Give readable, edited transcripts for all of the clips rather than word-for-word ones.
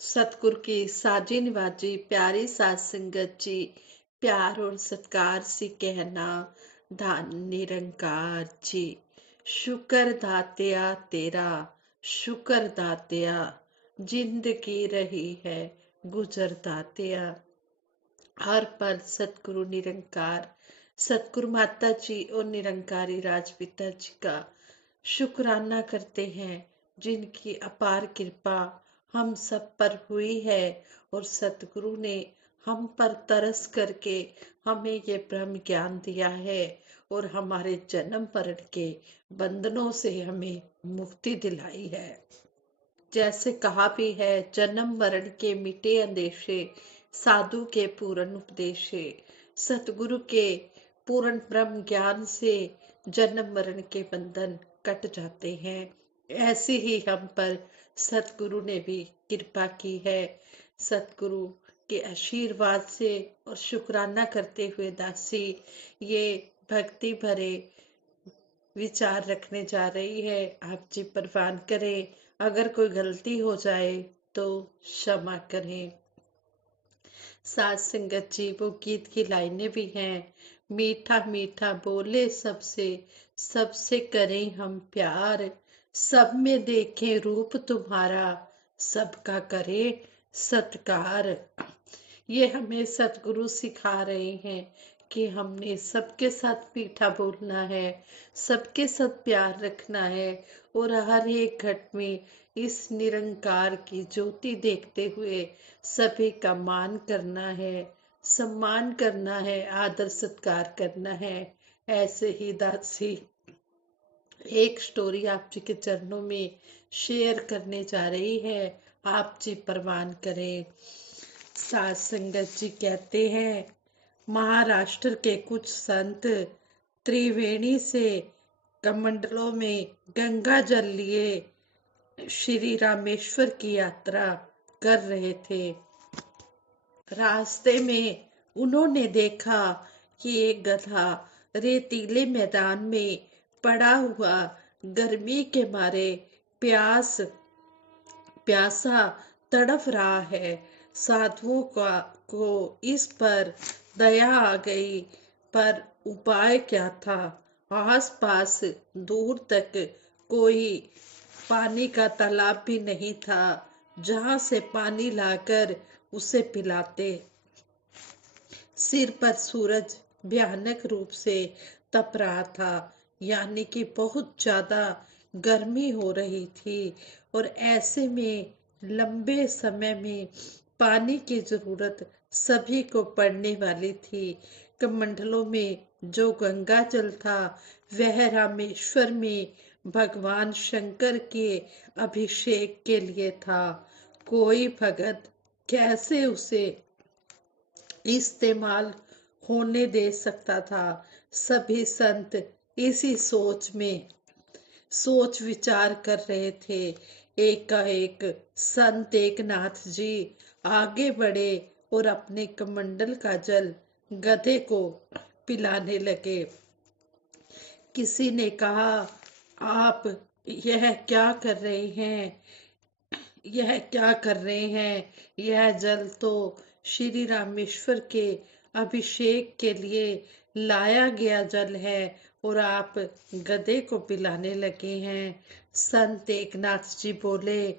सतगुरु की साजी निवाजी प्यारी सात संगत जी, प्यार और सत्कार से कहना, धन निरंकार जी। शुक्र दातिया तेरा, शुक्र दातिया, जिंदगी रही है गुजर दातिया। हर पल सतगुरु निरंकार, सतगुरु माता जी और निरंकारी राजपिता जी का शुक्राना करते हैं, जिनकी अपार कृपा हम सब पर हुई है और सतगुरु ने हम पर तरस करके हमें ये ब्रह्म ज्ञान दिया है और हमारे जन्म मरण के बंधनों से हमें मुक्ति दिलाई है। जैसे कहा भी है, जन्म मरण के मिटे अंदेशे, साधु के पूर्ण उपदेशे। सतगुरु के पूर्ण ब्रह्म ज्ञान से जन्म मरण के बंधन कट जाते हैं। ऐसे ही हम पर सतगुरु ने भी कृपा की है। सतगुरु के आशीर्वाद से और शुक्राना करते हुए दासी ये भक्ति भरे विचार रखने जा रही है। आप जी परवान करें, अगर कोई गलती हो जाए तो क्षमा करें। सात संगत जी, वो गीत की लाइनें भी हैं। मीठा मीठा बोले सबसे, सबसे करें हम प्यार, सब में देखें रूप तुम्हारा, सबका करें सत्कार। ये हमें सतगुरु सिखा रहे हैं कि हमने सबके साथ मीठा बोलना है, सबके साथ प्यार रखना है और हर एक घट में इस निरंकार की ज्योति देखते हुए सभी का मान करना है, सम्मान करना है, आदर सत्कार करना है। ऐसे ही दासी एक स्टोरी आप जी के चरणों में शेयर करने जा रही है। आप जी परवान करें। सात संगत जी कहते हैं, महाराष्ट्र के कुछ संत त्रिवेणी से कमंडलों में गंगा जल लिए श्री रामेश्वर की यात्रा कर रहे थे। रास्ते में उन्होंने देखा कि एक गधा रेतीले मैदान में पड़ा हुआ गर्मी के मारे प्यासा तड़फ रहा है। साधुओं को इस पर दया आ गई, पर उपाय क्या था? आसपास दूर तक कोई पानी का तालाब भी नहीं था जहां से पानी लाकर उसे पिलाते। सिर पर सूरज भयानक रूप से तप रहा था, यानी कि बहुत ज्यादा गर्मी हो रही थी और ऐसे में लंबे समय में पानी की जरूरत सभी को पड़ने वाली थी। कमंडलों में जो गंगा जल था वह रामेश्वर में भगवान शंकर के अभिषेक के लिए था। कोई भगत कैसे उसे इस्तेमाल होने दे सकता था? सभी संत इसी सोच विचार कर रहे थे। एकाएक संत एकनाथ जी आगे बढ़े और अपने कमंडल का जल गधे को पिलाने लगे। किसी ने कहा, आप यह क्या कर रहे हैं? यह क्या कर रहे हैं? यह जल तो श्री रामेश्वर के अभिषेक के लिए लाया गया जल है और आप गधे को पिलाने लगे हैं। संत एकनाथ जी बोले,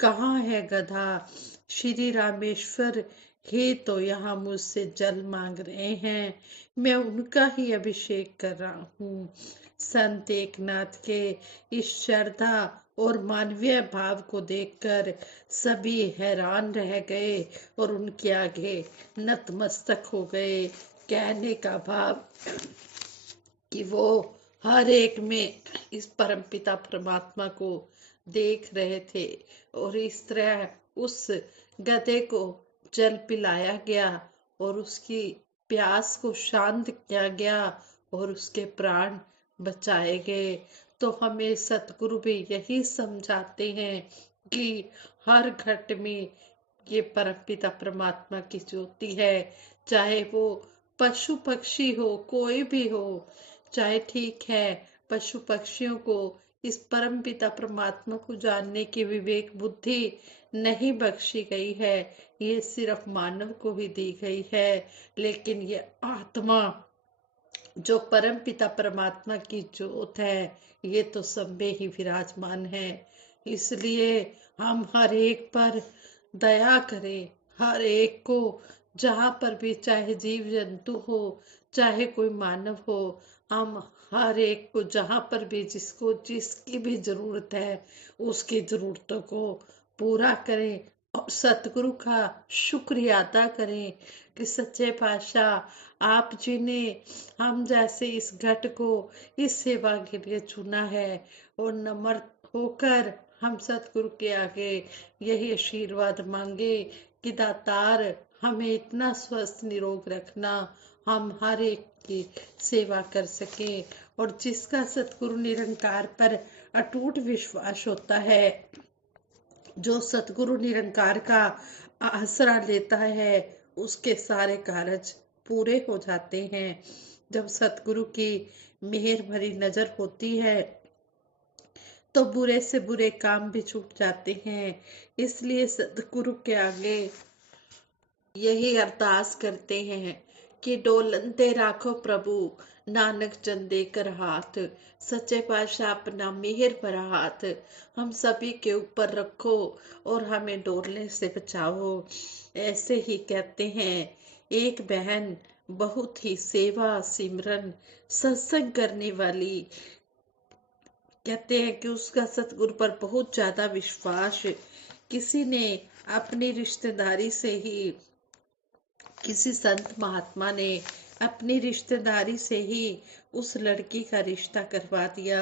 कहाँ है गधा? श्री रामेश्वर ही तो यहाँ मुझसे जल मांग रहे हैं, मैं उनका ही अभिषेक कर रहा हूँ। संत एकनाथ के इस श्रद्धा और मानवीय भाव को देखकर सभी हैरान रह गए और उनके आगे नतमस्तक हो गए। कहने का भाव कि वो हर एक में इस परमपिता परमात्मा को देख रहे थे और इस तरह उस गधे को जल पिलाया गया और उसकी प्यास को शांत किया गया और उसके प्राण बचाए गए। तो हमें सतगुरु भी यही समझाते हैं कि हर घट में ये परमपिता परमात्मा की ज्योति है। चाहे वो पशु पक्षी हो, कोई भी हो, चाहे ठीक है पशु पक्षियों को इस परम पिता परमात्मा को जानने की विवेक बुद्धि नहीं बख्शी गई है। ये सिर्फ मानव को ही दी गई है, लेकिन ये आत्मा जो परम पिता परमात्मा की ज्योत है, ये तो सब में ही विराजमान है। इसलिए हम हर एक पर दया करें, हर एक को, जहाँ पर भी, चाहे जीव जंतु हो, चाहे कोई मानव हो, हम हर एक को जहाँ पर भी जिसको जिसकी भी जरूरत है, उसकी जरूरतों को पूरा करें और सतगुरु का शुक्रिया अदा करें कि सच्चे पातशाह आप जी ने हम जैसे इस घट को इस सेवा के लिए चुना है, और नम्र होकर हम सतगुरु के आगे यही आशीर्वाद मांगे कि दातार हमें इतना स्वस्थ निरोग रखना, हम हर एक की सेवा कर सके। और जिसका सतगुरु निरंकार पर अटूट विश्वास होता है, जो सतगुरु निरंकार का आसरा लेता है, उसके सारे कार्य पूरे हो जाते हैं। जब सतगुरु की मेहर भरी नजर होती है, तो बुरे से बुरे काम भी छूट जाते हैं। इसलिए सतगुरु के आगे यही अरदास करते हैं कि डोलते राखो प्रभु, नानक चंदे कर हाथ। सच्चे पातशाह अपना मेहर भरा हाथ हम सभी के ऊपर रखो और हमें डोलने से बचाओ। ऐसे ही कहते हैं। एक बहन बहुत ही सेवा सिमरन सत्संग करने वाली, कहते हैं कि उसका सतगुरु पर बहुत ज्यादा विश्वास, किसी ने अपनी रिश्तेदारी से ही, किसी संत महात्मा ने अपनी रिश्तेदारी से ही उस लड़की का रिश्ता करवा दिया।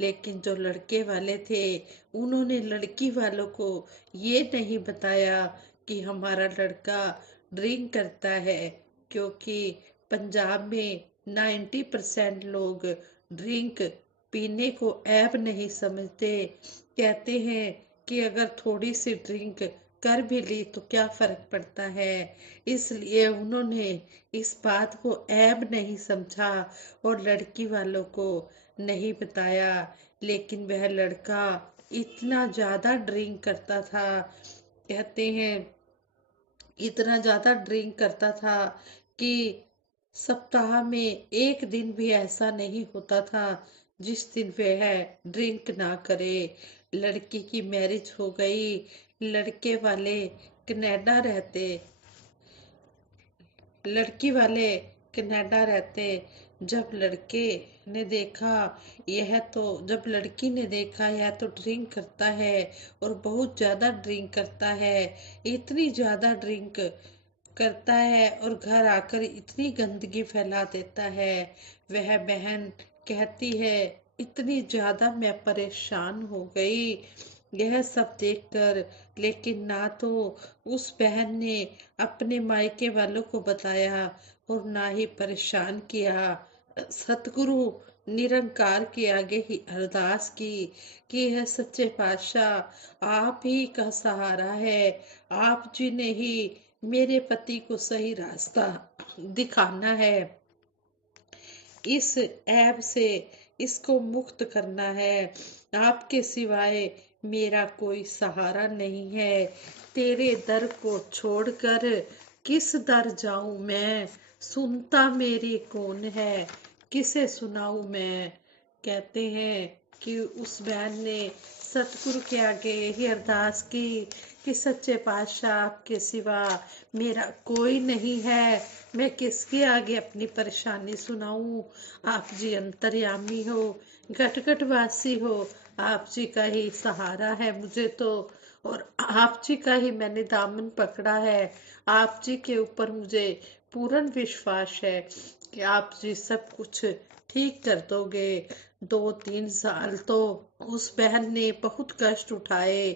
लेकिन जो लड़के वाले थे, उन्होंने लड़की वालों को ये नहीं बताया कि हमारा लड़का ड्रिंक करता है, क्योंकि पंजाब में 90% लोग ड्रिंक पीने को ऐब नहीं समझते। कहते हैं कि अगर थोड़ी सी ड्रिंक कर भी ली तो क्या फर्क पड़ता है। इसलिए उन्होंने इस बात को ऐब नहीं समझा और लड़की वालों को नहीं बताया। लेकिन वह लड़का इतना ज्यादा ड्रिंक करता था, कहते हैं इतना ज्यादा ड्रिंक करता था कि सप्ताह में एक दिन भी ऐसा नहीं होता था जिस दिन वह ड्रिंक ना करे। लड़की की मैरिज हो गई, लड़के वाले कनाडा रहते, लड़की वाले कनाडा रहते। जब लड़के ने देखा यह तो जब लड़की ने देखा यह तो ड्रिंक करता है और बहुत ज्यादा ड्रिंक करता है, इतनी ज्यादा ड्रिंक करता है और घर आकर इतनी गंदगी फैला देता है। वह बहन कहती है, इतनी ज्यादा मैं परेशान हो गई यह सब देखकर। लेकिन ना तो उस बहन ने अपने मायके वालों को बताया और ना ही परेशान किया। सतगुरु निरंकार के आगे ही अरदास की कि यह सच्चे पातशाह आप ही का सहारा है, आप जी ने ही मेरे पति को सही रास्ता दिखाना है, इस ऐब से इसको मुक्त करना है। आपके सिवाय मेरा कोई सहारा नहीं है। तेरे दर को छोड़कर किस दर जाऊं मैं, सुनता मेरी कौन है, किसे सुनाऊं मैं। कहते हैं कि उस बहन ने सतगुरु के आगे यही अरदास की कि सच्चे पातशाह आपके सिवा मेरा कोई नहीं है, मैं किसके आगे अपनी परेशानी सुनाऊं। आप जी अंतर्यामी हो, घट घट वासी हो, आप जी का ही सहारा है मुझे तो, और आप जी का ही मैंने दामन पकड़ा है। आप जी के ऊपर मुझे पूर्ण विश्वास है कि आप जी सब कुछ ठीक कर दोगे। 2-3 साल तो उस बहन ने बहुत कष्ट उठाए।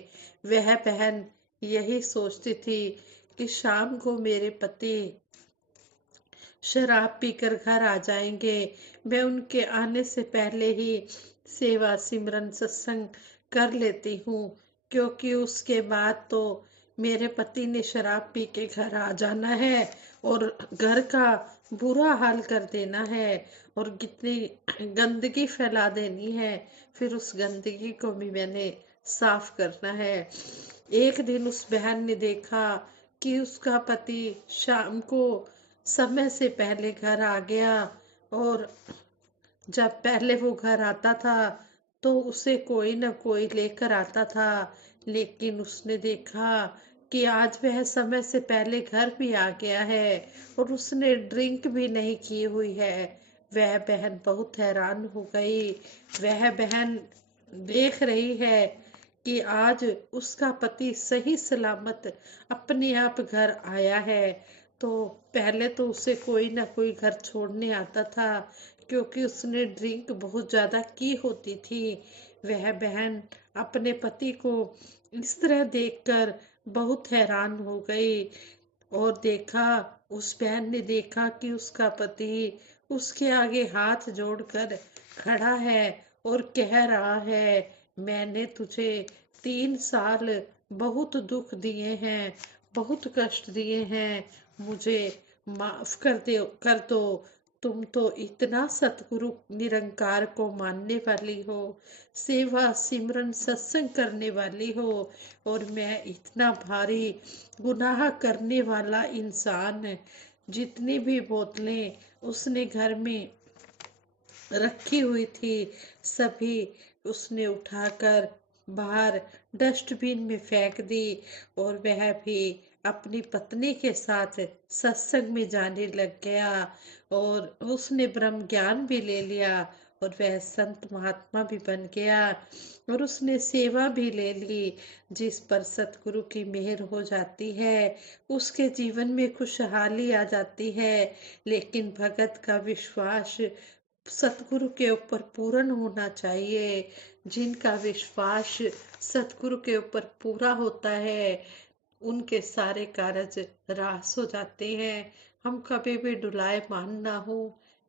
वह बहन यही सोचती थी कि शाम को मेरे पति शराब पीकर घर आ जाएंगे, मैं उनके आने से पहले ही सेवा सिमरन सत्संग कर लेती हूँ, क्योंकि उसके बाद तो मेरे पति ने शराब पी के घर आ जाना है और घर का बुरा हाल कर देना है। और कितनी गंदगी फैला देनी है, फिर उस गंदगी को भी मैंने साफ करना है। एक दिन उस बहन ने देखा कि उसका पति शाम को समय से पहले घर आ गया, और जब पहले वो घर आता था तो उसे कोई ना कोई लेकर आता था, लेकिन उसने देखा कि आज वह समय से पहले घर भी आ गया है और उसने ड्रिंक भी नहीं की हुई है। वह बहन बहुत हैरान हो गई। वह बहन देख रही है कि आज उसका पति सही सलामत अपने आप घर आया है। तो पहले तो उसे कोई ना कोई घर छोड़ने आता था, क्योंकि उसने ड्रिंक बहुत ज्यादा की होती थी। वह बहन अपने पति को इस तरह देखकर बहुत हैरान हो गई, और देखा, उस बहन ने देखा कि उसका पति उसके आगे हाथ जोड़कर खड़ा है और कह रहा है, मैंने तुझे 3 साल बहुत दुख दिए हैं, बहुत कष्ट दिए हैं, मुझे माफ कर दो। तुम तो इतना सतगुरु निरंकार को मानने वाली हो, सेवा सिमरन सत्संग करने वाली हो, और मैं इतना भारी गुनाह करने वाला इंसान, जितनी भी बोतलें उसने घर में रखी हुई थी सभी उसने उठाकर बाहर डस्टबिन में फेंक दी, और वह भी अपनी पत्नी के साथ सत्संग में जाने लग गया, और उसने ब्रह्म ज्ञान भी ले लिया, और वह संत महात्मा भी बन गया, और उसने सेवा भी ले ली। जिस पर सतगुरु की मेहर हो जाती है उसके जीवन में खुशहाली आ जाती है, लेकिन भगत का विश्वास सतगुरु के ऊपर पूर्ण होना चाहिए। जिनका विश्वास सतगुरु के ऊपर पूरा होता है उनके सारे कार्य रास हो जाते हैं। हम कभी भी डुलाए मान ना हो।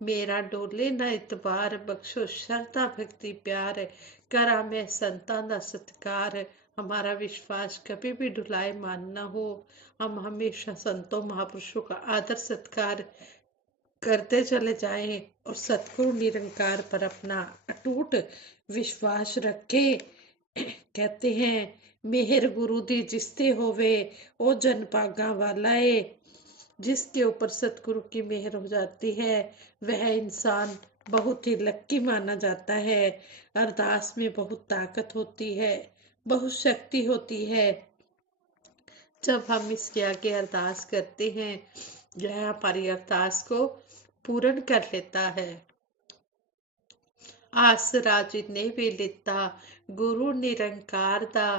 मेरा डोले न इतबार, बख्शो श्रद्धा भक्ति प्यार, करा मैं संतां दा सत्कार। हमारा विश्वास कभी भी डुलाए मान ना हो। हम हमेशा संतों महापुरुषों का आदर सत्कार करते चले जाएं, और सतगुरु निरंकार पर अपना अटूट विश्वास रखें। कहते हैं, मेहर गुरु दी जिसते होवे ओ जन भागा वाला है। जिसके ऊपर सतगुरु की मेहर हो जाती है वह इंसान बहुत ही लक्की माना जाता है। अरदास में बहुत ताकत होती है, बहुत शक्ति होती है। जब हम इसके आगे अरदास करते हैं, यह हमारी अरदास को पूर्ण कर लेता है। आसरा जिन्हें भी लिता गुरु निरंकार दा,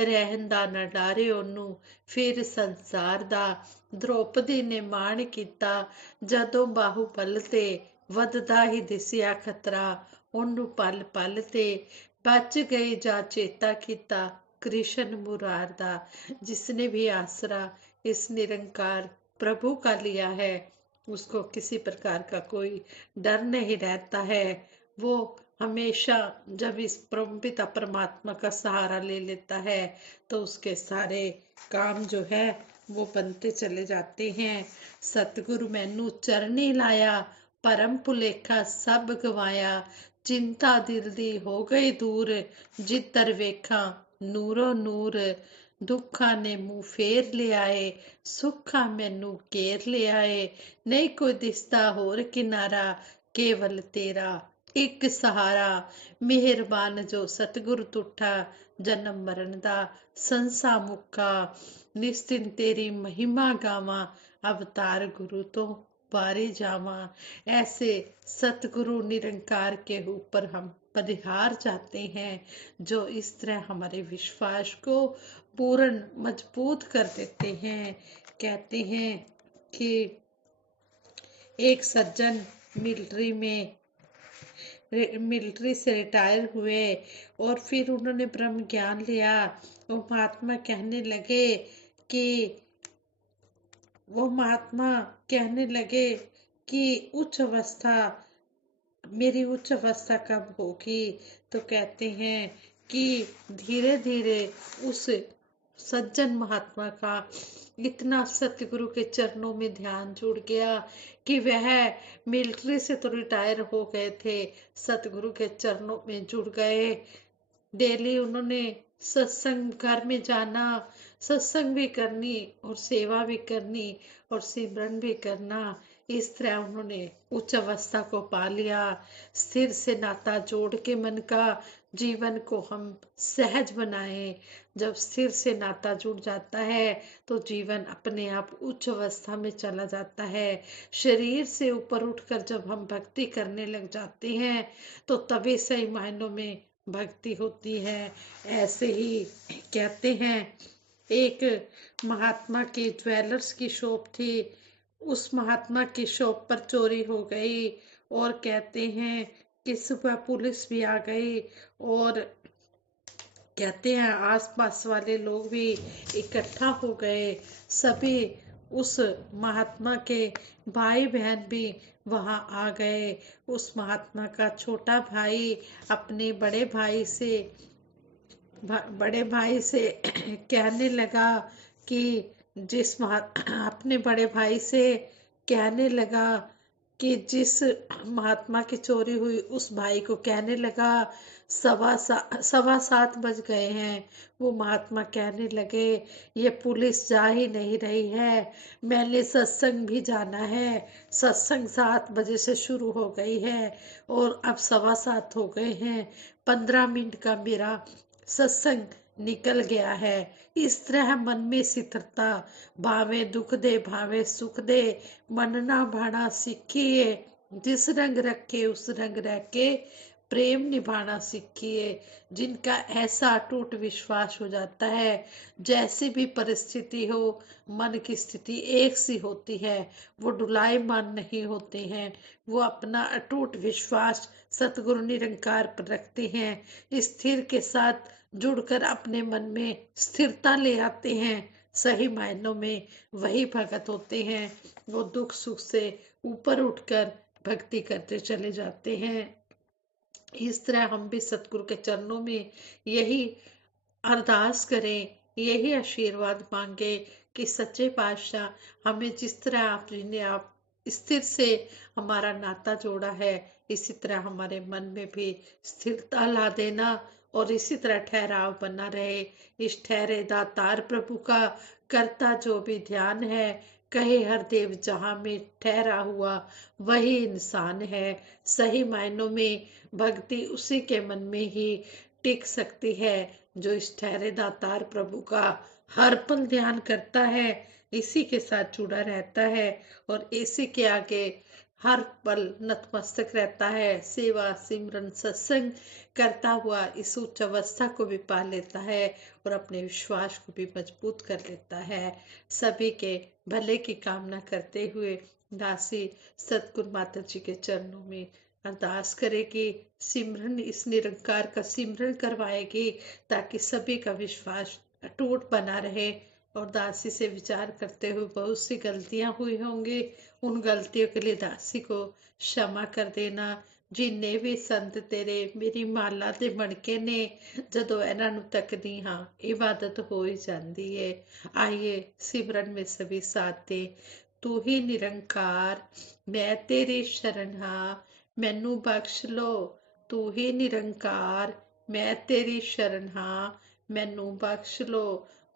रहन दा न डारे ओनू फिर संसार दा। द्रौपदी ने माण कीता जदों बाहुबल ते, वधदा ही दिसिया खतरा ओनू पल पल ते। बच गई जा चेता कीता कृष्ण मुरार दा। जिसने भी आसरा इस निरंकार प्रभु का लिया है उसको किसी प्रकार का कोई डर नहीं रहता है। वो हमेशा जब इस पिता परमात्मा का सहारा ले लेता है तो उसके सारे काम जो है वो बनते चले जाते हैं। सतगुरु मैनू चरनी लाया, परम भुलेखा सब गवाया। चिंता दिल दी हो गई दूर, जिधर वेखा ਨੂਰੋ ਨੂਰ। ਦੁੱਖਾਂ ਨੇ ਮੂੰਹ ਫੇਰ ਲਿਆਏ, ਸੁੱਖਾਂ ਮੈਨੂੰ ਘੇਰ ਲਿਆਏ। ਨਹੀਂ ਕੋਈ ਦਿਸਦਾ ਹੋਰ ਕਿਨਾਰਾ, ਕੇਵਲ ਤੇਰਾ ਇੱਕ ਸਹਾਰਾ। ਮਿਹਰਬਾਨ ਜੋ ਸਤਿਗੁਰ ਤੁਠਾ, ਜਨਮ ਮਰਨ ਦਾ ਸੰਸਾ ਮੁੱਕਾ। ਨਿਸਤਿਨ तेरी महिमा गावा, अवतार गुरु तो बारी जावा। ऐसे सतगुरु निरंकार के ऊपर हम परिहार चाहते हैं, जो इस तरह हमारे विश्वास को पूर्ण मजबूत कर देते हैं। कहते हैं कि एक सज्जन मिलिट्री से रिटायर हुए और फिर उन्होंने ब्रह्म ज्ञान लिया। वो महात्मा कहने लगे कि मेरी उच्च अवस्था कब होगी। तो कहते हैं कि धीरे धीरे उस सज्जन महात्मा का इतना सतगुरु के चरणों में ध्यान जुड़ गया कि वह मिलिट्री से तो रिटायर हो गए थे, सतगुरु के चरणों में जुड़ गए। डेली उन्होंने सत्संग घर में जाना, सत्संग भी करनी और सेवा भी करनी और सिमरन भी करना। इस तरह उन्होंने उच्च अवस्था को पा लिया। स्थिर से नाता जोड़ के मन का जीवन को हम सहज बनाए। जब स्थिर से नाता जुड़ जाता है तो जीवन अपने आप उच्च अवस्था में चला जाता है। शरीर से ऊपर उठकर जब हम भक्ति करने लग जाते हैं तो तभी सही मायनों में भक्ति होती है। ऐसे ही कहते हैं, एक महात्मा की ज्वेलर्स की शॉप थी, उस महात्मा की शॉप पर चोरी हो गई और कहते हैं कि सुबह पुलिस भी आ गई और कहते हैं आसपास वाले लोग भी इकट्ठा हो गए। सभी उस महात्मा के भाई बहन भी वहां आ गए। उस महात्मा का छोटा भाई अपने बड़े भाई से कहने लगा कि अपने बड़े भाई से कहने लगा कि जिस महात्मा की चोरी हुई उस भाई को कहने लगा 7:15 बज गए हैं। वो महात्मा कहने लगे ये पुलिस जा ही नहीं रही है, मैंने सत्संग भी जाना है, सत्संग 7 बजे से शुरू हो गई है और अब 7:15 हो गए हैं, 15 मिनट का मेरा सत्संग निकल गया है। इस तरह मन में स्थिरता, भावे दुख दे भावे सुख दे, मन ना भाना सीखिए, जिस रंग रखे उस रंग रह के प्रेम निभाना सीखिए। जिनका ऐसा अटूट विश्वास हो जाता है, जैसी भी परिस्थिति हो मन की स्थिति एक सी होती है, वो डुलायमान नहीं होते हैं, वो अपना अटूट विश्वास सतगुरु निरंकार पर रखते हैं, स्थिर के साथ जुड़कर अपने मन में स्थिरता ले आते हैं। सही मायनों में वही भगत होते हैं, वो दुख सुख से ऊपर उठकर भक्ति करते चले जाते हैं। इस तरह हम भी सतगुरु के चरणों में यही अरदास करें, यही आशीर्वाद मांगे कि सच्चे पातशाह हमें जिस तरह आप जी ने आप स्थिर से हमारा नाता जोड़ा है, इसी तरह हमारे मन में भी स्थिरता ला देना और इसी तरह ठहराव बना रहे। इस ठहरे दातार प्रभु का करता जो भी ध्यान है, कहे हर देव जहां में ठहरा हुआ वही इंसान है। सही मायनों में भक्ति उसी के मन में ही टिक सकती है जो इस ठहरे दातार प्रभु का हर पल ध्यान करता है, इसी के साथ जुड़ा रहता है और इसी के आगे हर पल नतमस्तक रहता है। सेवा सिमरन सत्संग करता हुआ इस उच्च अवस्था को भी पा लेता है और अपने विश्वास को भी मजबूत कर लेता है। सभी के भले की कामना करते हुए दासी सतगुरु माता जी के चरणों में अरदास करेगी, सिमरन इस निरंकार का सिमरन करवाएगी ताकि सभी का विश्वास अटूट बना रहे। और दासी से विचार करते हुए बहुत सी गलतियां हुई होंगी, उन गलतियों के लिए दासी को क्षमा कर देना। जिन्ने भी संत तेरे मेरी माला ਦੇ मणके ने ਜਦੋਂ ਇਹਨਾਂ ਨੂੰ ਤੱਕਦੀ ਹਾਂ इबादत हो ही जाती है। आइए सिमरन में सभी साथ दे। तू ही निरंकार मैं तेरी शरण हाँ, मैनू बख्श लो। तू ही निरंकार मैं तेरी शरण हाँ, मैनू बख्श लो।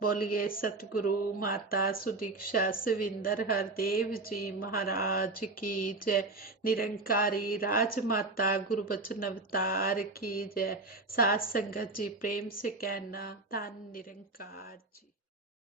बोलिए सतगुरु माता सुदीक्षा सविंदर हरदेव जी महाराज की जय। निरंकारी राजमाता गुरु बचन अवतार की जय। साथ संगत जी प्रेम से कहना धन निरंकार जी।